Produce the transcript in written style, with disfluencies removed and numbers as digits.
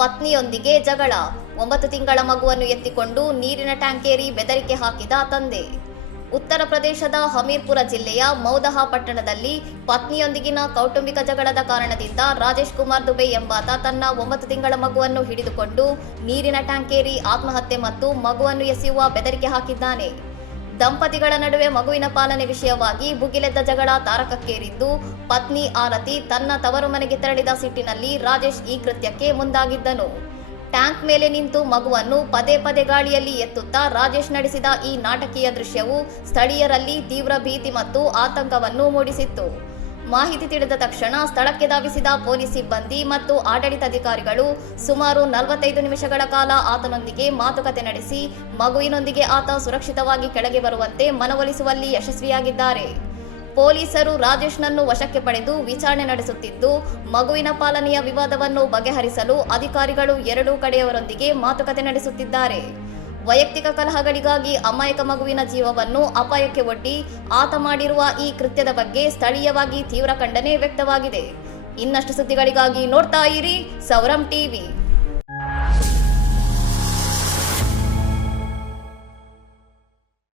ಪತ್ನಿಯೊಂದಿಗೆ ಜಗಳ, 9 ತಿಂಗಳ ಮಗುವನ್ನು ಎತ್ತಿಕೊಂಡು ನೀರಿನ ಟ್ಯಾಂಕೇರಿ ಬೆದರಿಕೆ ಹಾಕಿದ ತಂದೆ. ಉತ್ತರ ಪ್ರದೇಶದ ಹಮೀರ್ಪುರ ಜಿಲ್ಲೆಯ ಮೌದಹ ಪಟ್ಟಣದಲ್ಲಿ ಪತ್ನಿಯೊಂದಿಗಿನ ಕೌಟುಂಬಿಕ ಜಗಳದ ಕಾರಣದಿಂದ ರಾಜೇಶ್ ಕುಮಾರ್ ದುಬೆ ಎಂಬಾತ ತನ್ನ 9 ತಿಂಗಳ ಮಗುವನ್ನು ಹಿಡಿದುಕೊಂಡು ನೀರಿನ ಟ್ಯಾಂಕೇರಿ ಆತ್ಮಹತ್ಯೆ ಮತ್ತು ಮಗುವನ್ನು ಎಸೆಯುವ ಬೆದರಿಕೆ ಹಾಕಿದ್ದಾನೆ. ದಂಪತಿಗಳ ನಡುವೆ ಮಗುವಿನ ಪಾಲನೆ ವಿಷಯವಾಗಿ ಭುಗಿಲೆದ್ದ ಜಗಳ ತಾರಕಕ್ಕೇರಿದ್ದು, ಪತ್ನಿ ಆರತಿ ತನ್ನ ತವರು ಮನೆಗೆ ತೆರಳಿದ ಸಿಟ್ಟಿನಲ್ಲಿ ರಾಜೇಶ್ ಈ ಕೃತ್ಯಕ್ಕೆ ಮುಂದಾಗಿದ್ದನು. ಟ್ಯಾಂಕ್ ಮೇಲೆ ನಿಂತು ಮಗುವನ್ನು ಪದೇ ಪದೇ ಗಾಳಿಯಲ್ಲಿ ಎತ್ತುತ್ತಾ ರಾಜೇಶ್ ನಡೆಸಿದ ಈ ನಾಟಕೀಯ ದೃಶ್ಯವು ಸ್ಥಳೀಯರಲ್ಲಿ ತೀವ್ರ ಭೀತಿ ಮತ್ತು ಆತಂಕವನ್ನು ಮೂಡಿಸಿತ್ತು. ಮಾಹಿತಿ ತಿಳಿದ ತಕ್ಷಣ ಸ್ಥಳಕ್ಕೆ ಧಾವಿಸಿದ ಪೊಲೀಸ್ ಸಿಬ್ಬಂದಿ ಮತ್ತು ಆಡಳಿತಾಧಿಕಾರಿಗಳು ಸುಮಾರು 45 ನಿಮಿಷಗಳ ಕಾಲ ಆತನೊಂದಿಗೆ ಮಾತುಕತೆ ನಡೆಸಿ ಮಗುವಿನೊಂದಿಗೆ ಆತ ಸುರಕ್ಷಿತವಾಗಿ ಕೆಳಗೆ ಬರುವಂತೆ ಮನವೊಲಿಸುವಲ್ಲಿ ಯಶಸ್ವಿಯಾಗಿದ್ದಾರೆ. ಪೊಲೀಸರು ರಾಜೇಶ್ನನ್ನು ವಶಕ್ಕೆ ಪಡೆದು ವಿಚಾರಣೆ ನಡೆಸುತ್ತಿದ್ದು, ಮಗುವಿನ ಪಾಲನೆಯ ವಿವಾದವನ್ನು ಬಗೆಹರಿಸಲು ಅಧಿಕಾರಿಗಳು ಎರಡೂ ಕಡೆಯವರೊಂದಿಗೆ ಮಾತುಕತೆ ನಡೆಸುತ್ತಿದ್ದಾರೆ. ವೈಯಕ್ತಿಕ ಕಲಹಗಳಿಗಾಗಿ ಅಮಾಯಕ ಮಗುವಿನ ಜೀವವನ್ನು ಅಪಾಯಕ್ಕೆ ಒಡ್ಡಿ ಆತ ಮಾಡಿರುವ ಈ ಕೃತ್ಯದ ಬಗ್ಗೆ ಸ್ಥಳೀಯವಾಗಿ ತೀವ್ರ ಖಂಡನೆ ವ್ಯಕ್ತವಾಗಿದೆ. ಇನ್ನಷ್ಟು ಸುದ್ದಿಗಳಿಗಾಗಿ ನೋಡ್ತಾ ಇರಿ ಸೌರಂ ಟಿವಿ.